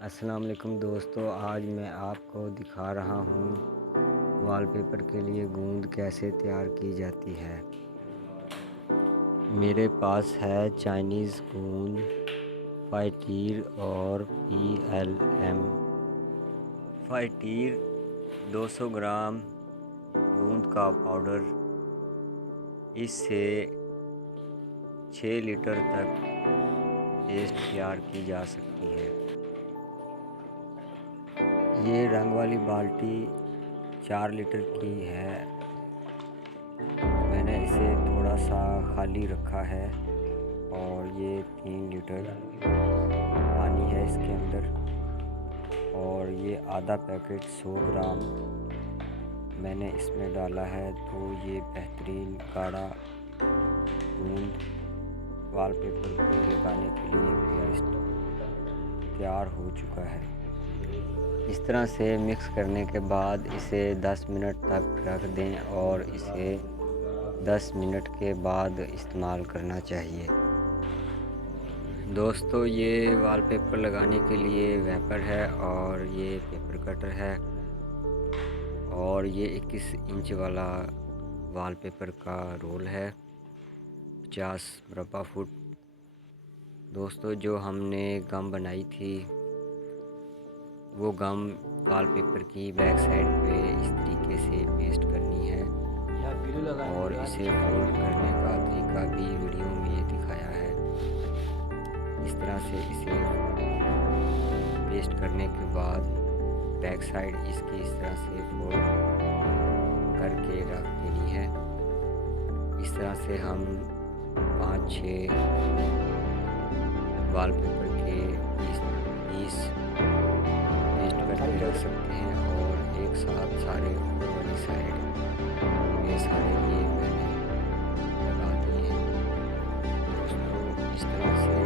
अस्सलाम वालेकुम दोस्तों, आज मैं आपको दिखा रहा हूँ वॉलपेपर के लिए गूंद कैसे तैयार की जाती है। मेरे पास है चाइनीज़ गूंद, फाइटीर और PLM। फाइटीर 200 ग्राम गूंद का पाउडर, इससे 6 लीटर तक पेस्ट तैयार की जा सकती है। ये रंग वाली बाल्टी 4 लीटर की है। मैंने इसे थोड़ा सा खाली रखा है और ये 3 लीटर पानी है इसके अंदर, और ये आधा पैकेट 100 ग्राम मैंने इसमें डाला है। तो ये बेहतरीन गाढ़ा गूंद वॉलपेपर पे लगाने के लिए पेस्ट तैयार हो चुका है। इस तरह से मिक्स करने के बाद इसे 10 मिनट तक रख दें और इसे 10 मिनट के बाद इस्तेमाल करना चाहिए। दोस्तों, ये वॉलपेपर लगाने के लिए वेपर है और ये पेपर कटर है, और ये 21 इंच वाला वॉलपेपर का रोल है, 50 मुरब्बा फुट। दोस्तों, जो हमने गम बनाई थी वो गम वॉलपेपर की बैक साइड पे इस तरीके से पेस्ट करनी है, और इसे फोल्ड करने का तरीका भी वीडियो में दिखाया है। इस तरह से इसे पेस्ट करने के बाद बैक साइड इसकी इस तरह से फोल्ड करके रख देनी है। इस तरह से हम 5-6 वॉलपेपर के पीस पेस्ट करके रख सकते हैं, और एक साथ सारे ऊपर वाली साइड ये सारे ये मैंने लगा दिए हैं। दोस्तों, इस तरह से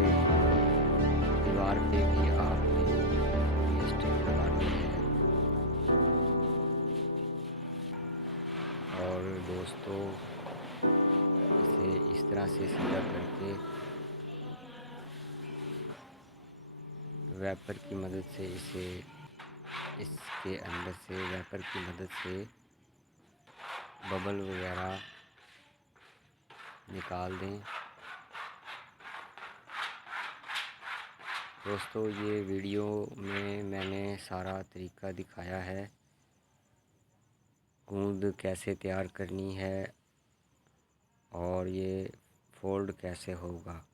दीवार पे भी आपने पेस्ट लगानी है। और दोस्तों, इसे इस तरह से सीधा करके वेपर की मदद से इसे इसके अंदर से वेपर की मदद से बबल वगैरह निकाल दें। दोस्तों, ये वीडियो में मैंने सारा तरीका दिखाया है, गूंद कैसे तैयार करनी है और ये फोल्ड कैसे होगा।